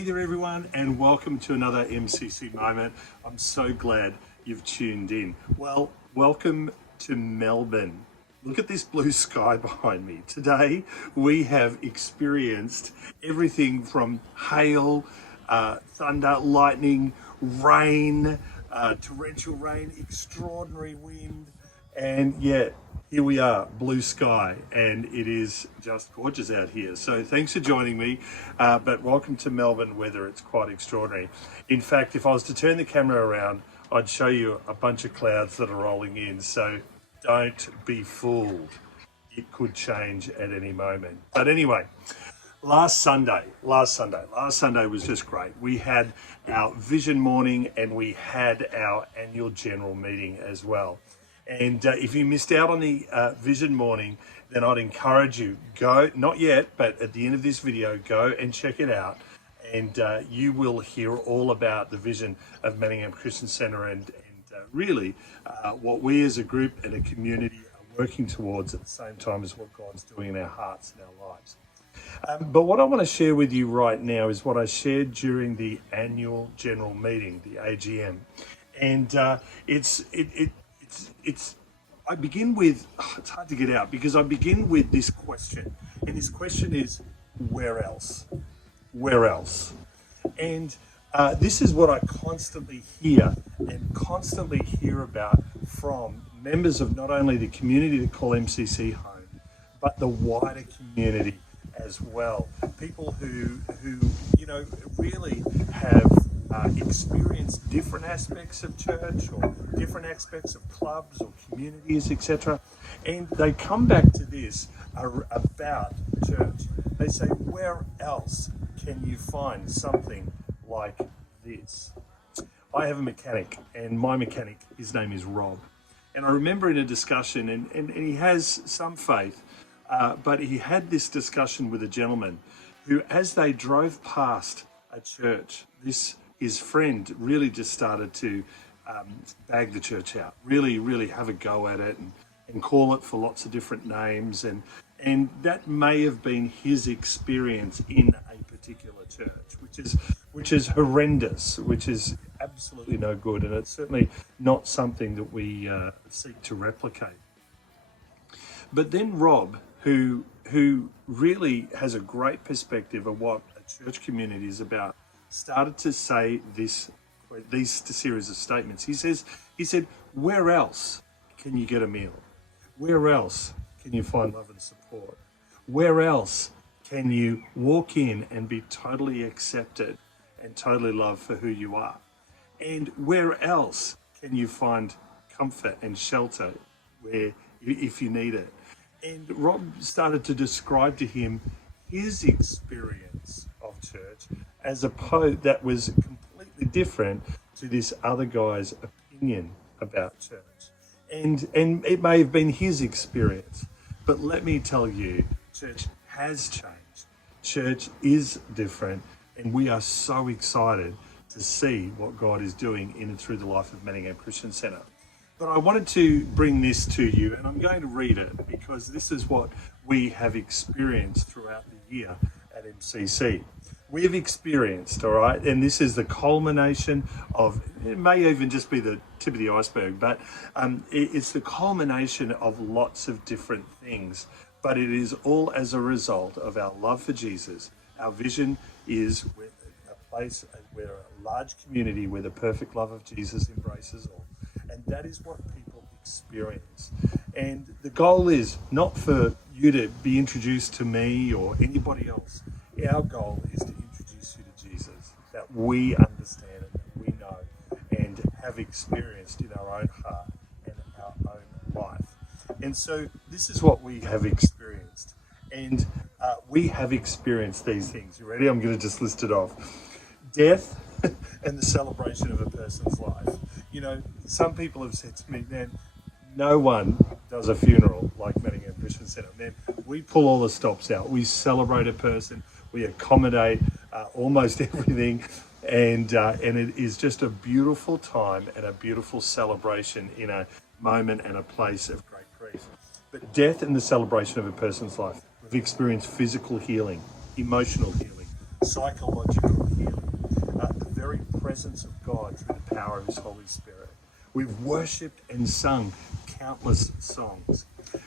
Hey there everyone, and welcome to another MCC moment. I'm so glad you've tuned in. Well, welcome to Melbourne. Look at this blue sky behind me. Today we have experienced everything from hail, thunder, lightning, rain, torrential rain, extraordinary wind, and yet here we are, blue sky, and it is just gorgeous out here. So thanks for joining me, but welcome to Melbourne weather. It's quite extraordinary. In fact, if I was to turn the camera around, I'd show you a bunch of clouds that are rolling in. So don't be fooled. It could change at any moment. But anyway, last Sunday was just great. We had our vision morning and we had our annual general meeting as well. And if you missed out on the vision morning, then I'd encourage you, go, not yet, but at the end of this video, go and check it out. And you will hear all about the vision of Manningham Christian Centre and really what we as a group and a community are working towards at the same time as what God's doing in our hearts and our lives. But what I want to share with you right now is what I shared during the annual general meeting, the AGM. And I begin with, it's hard to get out because I begin with this question. And this question is, where else? Where else? And this is what I constantly hear about from members of not only the community that call MCC home, but the wider community as well. People who really have experienced different aspects of church or different aspects of clubs or communities, etc. And they come back to this about church. They say, where else can you find something like this? I have a mechanic, and my mechanic, his name is Rob. And I remember in a discussion, and he has some faith, but he had this discussion with a gentleman who, as they drove past a church, his friend really just started to bag the church out, really have a go at it and call it for lots of different names. And that may have been his experience in a particular church, which is horrendous, which is absolutely no good. And it's certainly not something that we seek to replicate. But then Rob, who really has a great perspective of what a church community is about, started to say these series of statements. He said, where else can you get a meal? Where else can you find love and support? Where else can you walk in and be totally accepted and totally loved for who you are? And where else can you find comfort and shelter if you need it? And Rob started to describe to him his experience of church as opposed that was completely different to this other guy's opinion about church. And it may have been his experience, but let me tell you, church has changed. Church is different, and we are so excited to see what God is doing in and through the life of Manningham Christian Centre. But I wanted to bring this to you, and I'm going to read it because this is what we have experienced throughout the year at MCC. We have experienced, all right, and this is the culmination of, it may even just be the tip of the iceberg, but it's the culmination of lots of different things. But it is all as a result of our love for Jesus. Our vision is a place where a large community where the perfect love of Jesus embraces all. And that is what people experience. And the goal is not for you to be introduced to me or anybody else. Our goal is to introduce you to Jesus, that we understand and that we know and have experienced in our own heart and our own life. And so this is what we have experienced. And we have experienced these things. You ready? I'm going to just list it off. Death and the celebration of a person's life. You know, some people have said to me, man, no one does a funeral like Manningham Christian Centre. Man, we pull all the stops out. We celebrate a person. We accommodate almost everything. And it is just a beautiful time and a beautiful celebration in a moment and a place of great grief. But death and the celebration of a person's life. We've experienced physical healing, emotional healing, psychological healing. presence of God through the power of His Holy Spirit. We've worshipped and sung countless songs.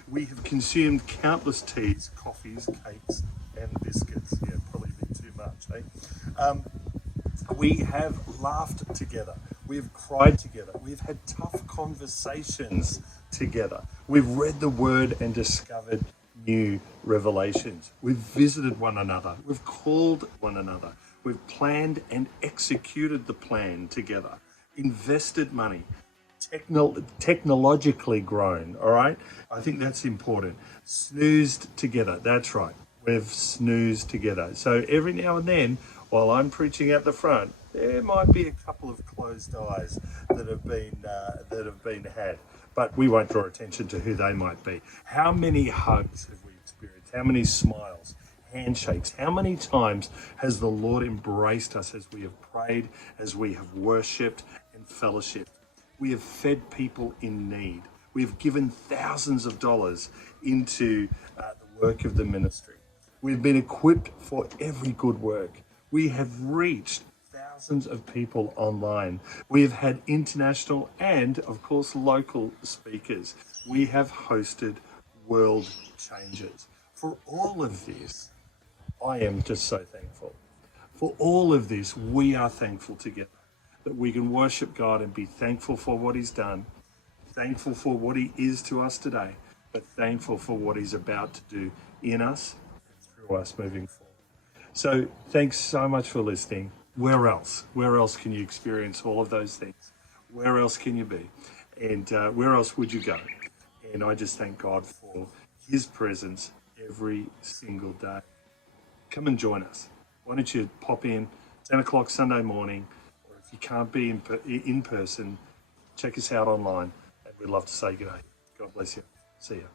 We have consumed countless teas, coffees, cakes, and biscuits. Yeah, probably a bit too much, eh? We have laughed together. We've cried together. We've had tough conversations together. We've read the Word and discovered new revelations. We've visited one another. We've called one another. We've planned and executed the plan together. Invested money. Technologically grown, all right? I think that's important. Snoozed together. That's right. We've snoozed together. So every now and then, while I'm preaching at the front, there might be a couple of closed eyes that have been had, but we won't draw attention to who they might be. How many hugs have we experienced? How many smiles? Handshakes? How many times has the Lord embraced us as we have prayed, as we have worshipped and fellowshiped? We have fed people in need. We have given thousands of dollars into the work of the ministry. We've been equipped for every good work. We have reached thousands of people online. We have had international and, of course, local speakers. We have hosted world changers. For all of this, I am just so thankful. For all of this, we are thankful together that we can worship God and be thankful for what He's done, thankful for what He is to us today, but thankful for what He's about to do in us and through us moving forward. So thanks so much for listening. Where else? Where else can you experience all of those things? Where else can you be? And where else would you go? And I just thank God for His presence every single day. Come and join us. Why don't you pop in 10 o'clock Sunday morning, or if you can't be in person, check us out online, and we'd love to say good day. God bless you. See you.